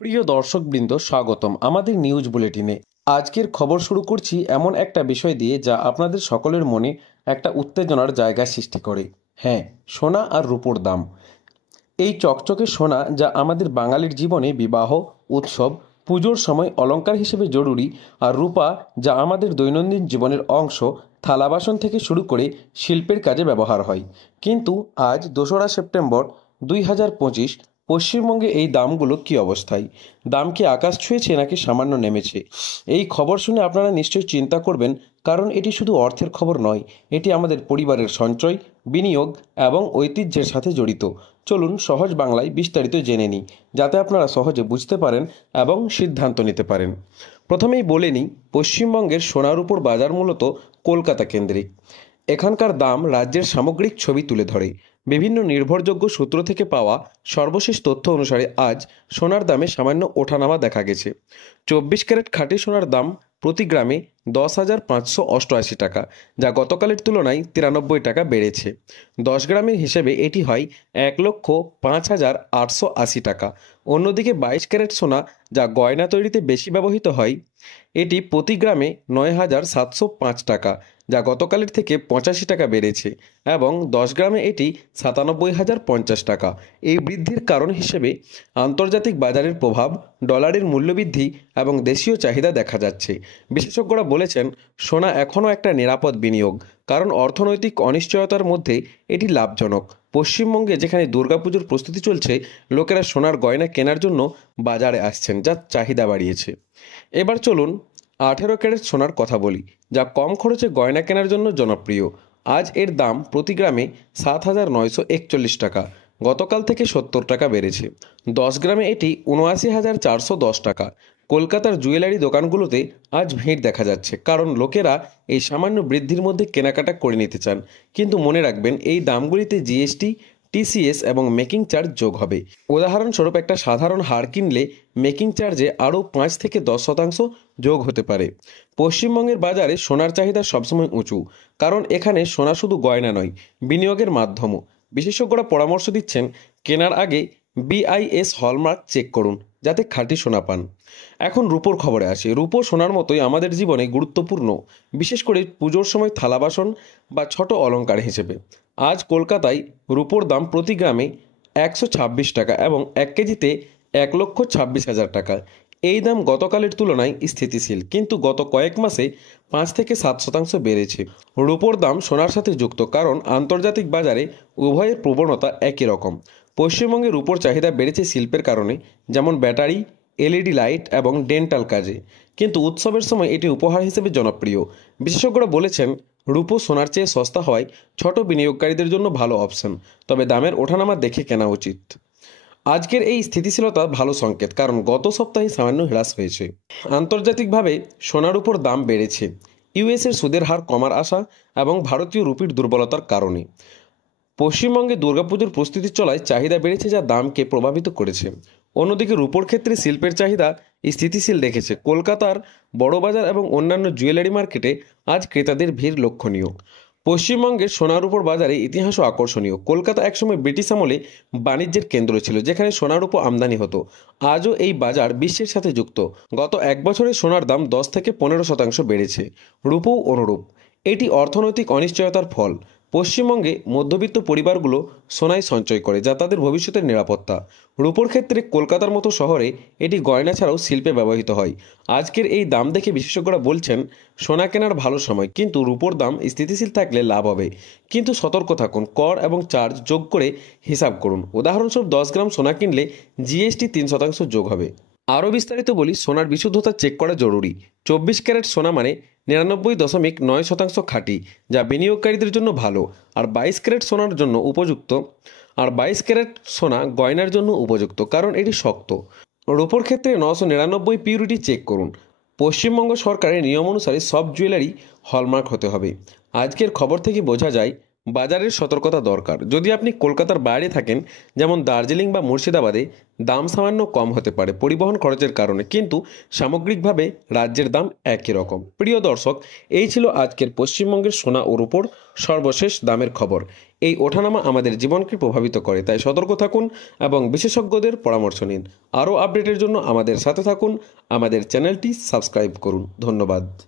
প্রিয় দর্শকবৃন্দ, স্বাগতম আমাদের নিউজ বুলেটিনে। আজকের খবর শুরু করছি এমন একটা বিষয় দিয়ে যা আপনাদের সকলের মনে একটা উত্তেজনার জায়গা সৃষ্টি করে। হ্যাঁ, সোনা আর রূপোর দাম। এই চকচকে সোনা যা আমাদের বাঙালির জীবনে বিবাহ, উৎসব, পুজোর সময় অলংকার হিসেবে জরুরি, আর রূপা যা আমাদের দৈনন্দিন জীবনের অংশ, থালা বাসন থেকে শুরু করে শিল্পের কাজে ব্যবহার হয়। কিন্তু আজ 2রা সেপ্টেম্বর 2025 পশ্চিমবঙ্গে এই দামগুলো কি অবস্থায়? দাম কি আকাশ ছুঁয়েছে নাকি সামান্য নেমেছে? এই খবর শুনে আপনারা নিশ্চয়ই চিন্তা করবেন, কারণ এটি শুধু অর্থের খবর নয়, এটি আমাদের পরিবারের সঞ্চয়, বিনিয়োগ এবং ঐতিহ্যের সাথে জড়িত। চলুন সহজ বাংলায় বিস্তারিত জেনে নিই, যাতে আপনারা সহজে বুঝতে পারেন এবং সিদ্ধান্ত নিতে পারেন। প্রথমেই বলে নিই, পশ্চিমবঙ্গের সোনার উপর বাজার মূলত কলকাতা কেন্দ্রিক। এখানকার দাম রাজ্যের সামগ্রিক ছবি তুলে ধরে। বিভিন্ন নির্ভরযোগ্য সূত্র থেকে পাওয়া সর্বশেষ তথ্য অনুসারে আজ সোনার দামে সামান্য ওঠানামা দেখা গেছে। 24 ক্যারেট খাঁটি সোনার দাম প্রতি গ্রামে 10,588 টাকা, যা গতকালের তুলনায় 93 টাকা বেড়েছে। 10 গ্রামের হিসেবে এটি হয় 1,05,880 টাকা। অন্যদিকে 22 ক্যারেট সোনা, যা গয়না তৈরিতে বেশি ব্যবহৃত হয়, এটি প্রতি গ্রামে 9,705 টাকা, যা গতকালের থেকে 85 টাকা বেড়েছে, এবং 10 গ্রামে এটি 97,050 টাকা। এই বৃদ্ধির কারণ হিসেবে আন্তর্জাতিক বাজারের প্রভাব, ডলারের মূল্যবৃদ্ধি এবং দেশীয় চাহিদা দেখা যাচ্ছে। বিশেষজ্ঞরা বলেছেন, সোনা এখনও একটা নিরাপদ বিনিয়োগ, কারণ অর্থনৈতিক অনিশ্চয়তার মধ্যে এটি লাভজনক। পশ্চিমবঙ্গে যেখানে দুর্গাপুজোর প্রস্তুতি চলছে, লোকেরা সোনার গয়না কেনার জন্য বাজারে আসছেন, যা চাহিদা বাড়িয়েছে। এবার চলুন 18 ক্যারেট সোনার কথা বলি, যা কম খরচে গয়না কেনার জন্য জনপ্রিয়। আজ এর দাম প্রতি গ্রামে 7,941 টাকা, গতকাল থেকে 70 টাকা বেড়েছে। 10 গ্রামে এটি 79,410 টাকা। কলকাতার জুয়েলারি দোকানগুলোতে আজ ভিড় দেখা যাচ্ছে, কারণ লোকেরা এই সামান্য বৃদ্ধির মধ্যে কেনাকাটা করে নিতে চান। কিন্তু মনে রাখবেন, এই দামগুলিতে জিএসটি, টিসিএস এবং মেকিং চার্জ যোগ হবে। উদাহরণস্বরূপ, একটা সাধারণ হার কিনলে মেকিং চার্জে আরও 5 থেকে 10% যোগ হতে পারে। পশ্চিমবঙ্গের বাজারে সোনার চাহিদা সবসময় উঁচু, কারণ এখানে সোনা শুধু গয়না নয়, বিনিয়োগের মাধ্যমও। বিশেষজ্ঞরা পরামর্শ দিচ্ছেন, কেনার আগে বিআইএস হলমার্ক চেক করুন, যাতে খাঁটি সোনা পান। এখন রূপোর খবরে আসে। রূপো সোনার মতোই আমাদের জীবনে গুরুত্বপূর্ণ, বিশেষ করে পুজোর সময় থালা বাসন বা ছোট অলংকার হিসেবে। আজ কলকাতায় রূপোর দাম প্রতি গ্রামে 126 টাকা এবং 1 কেজিতে 1,26,000 টাকা। এই দাম গতকালের তুলনায় স্থিতিশীল, কিন্তু গত কয়েক মাসে 5 থেকে 7% বেড়েছে। রূপোর দাম সোনার সাথে যুক্ত, কারণ আন্তর্জাতিক বাজারে উভয়ের প্রবণতা একই রকম। পশ্চিমবঙ্গে রূপোর চাহিদা বেড়েছে শিল্পের কারণে, যেমন ব্যাটারি, এলইডি লাইট এবং ডেন্টাল কাজে। কিন্তু উৎসবের সময় এটি উপহার হিসেবে জনপ্রিয়। বিশেষজ্ঞরা বলেছেন, রূপো সোনার চেয়ে সস্তা হওয়ায় ছোট বিনিয়োগকারীদের জন্য ভালো অপশন, তবে দামের ওঠানামা দেখে কেনা উচিত। আজকের এই স্থিতিশীলতা ভালো সংকেত, কারণ গত সপ্তাহে সামান্য হ্রাস হয়েছে। আন্তর্জাতিকভাবে সোনার উপর দাম বেড়েছে ইউএসের সুদের হার কমার আশা এবং ভারতীয় রুপির দুর্বলতার কারণে। পশ্চিমবঙ্গে দুর্গাপুজোর প্রস্তুতি চলায় চাহিদা বেড়েছে, যা দামকে প্রভাবিত করেছে। অন্যদিকে রূপোর ক্ষেত্রে শিল্পের চাহিদা স্থিতিশীল দেখেছে। কলকাতার বড়বাজার এবং অন্যান্য জুয়েলারি মার্কেটে আজ ক্রেতাদের ভিড় লক্ষণীয়। পশ্চিমবঙ্গের সোনার উপর বাজারে ইতিহাসও আকর্ষণীয়। কলকাতা একসময় ব্রিটিশ আমলে বাণিজ্যের কেন্দ্র ছিল, যেখানে সোনার উপর আমদানি হতো। আজও এই বাজার বিশ্বের সাথে যুক্ত। গত 1 বছরে সোনার দাম 10 থেকে 15% বেড়েছে। রূপও অনুরূপ। এটি অর্থনৈতিক অনিশ্চয়তার ফল। পশ্চিমবঙ্গে মধ্যবিত্ত পরিবারগুলো সোনায় সঞ্চয় করে, যা তাদের ভবিষ্যতের নিরাপত্তা। রূপোর ক্ষেত্রে কলকাতার মতো শহরে এটি গয়না ছাড়াও শিল্পে ব্যবহৃত হয়। আজকের এই দাম দেখে বিশেষজ্ঞরা বলছেন, সোনা কেনার ভালো সময়, কিন্তু রূপোর দাম স্থিতিশীল থাকলে লাভ হবে। কিন্তু সতর্ক থাকুন, কর এবং চার্জ যোগ করে হিসাব করুন। উদাহরণস্বরূপ, 10 গ্রাম সোনা কিনলে জিএসটি 3% যোগ হবে। আরও বিস্তারিত বলি, সোনার বিশুদ্ধতা চেক করা জরুরি। 24 ক্যারেট সোনা মানে 99.9% খাঁটি, যা বিনিয়োগকারীদের জন্য ভালো, আর 22 ক্যারেট সোনার জন্য উপযুক্ত। আর 22 ক্যারেট সোনা গয়নার জন্য উপযুক্ত, কারণ এটি শক্ত। রূপোর ক্ষেত্রে 999 পিউরিটি চেক করুন। পশ্চিমবঙ্গ সরকারের নিয়ম অনুসারে সব জুয়েলারি হলমার্ক হতে হবে। আজকের খবর থেকে বোঝা যায়, বাজারের সতর্কতা দরকার। যদি আপনি কলকাতার বাইরে থাকেন, যেমন দার্জিলিং বা মুর্শিদাবাদে, দাম সামান্য কম হতে পারে পরিবহন খরচের কারণে, কিন্তু সামগ্রিকভাবে রাজ্যের দাম একই রকম। প্রিয় দর্শক, এই ছিল আজকের পশ্চিমবঙ্গের সোনা ও রূপোর সর্বশেষ দামের খবর। এই ওঠানামা আমাদের জীবনকে প্রভাবিত করে, তাই সতর্ক থাকুন এবং বিশেষজ্ঞদের পরামর্শ নিন। আরও আপডেটের জন্য আমাদের সাথে থাকুন, আমাদের চ্যানেলটি সাবস্ক্রাইব করুন। ধন্যবাদ।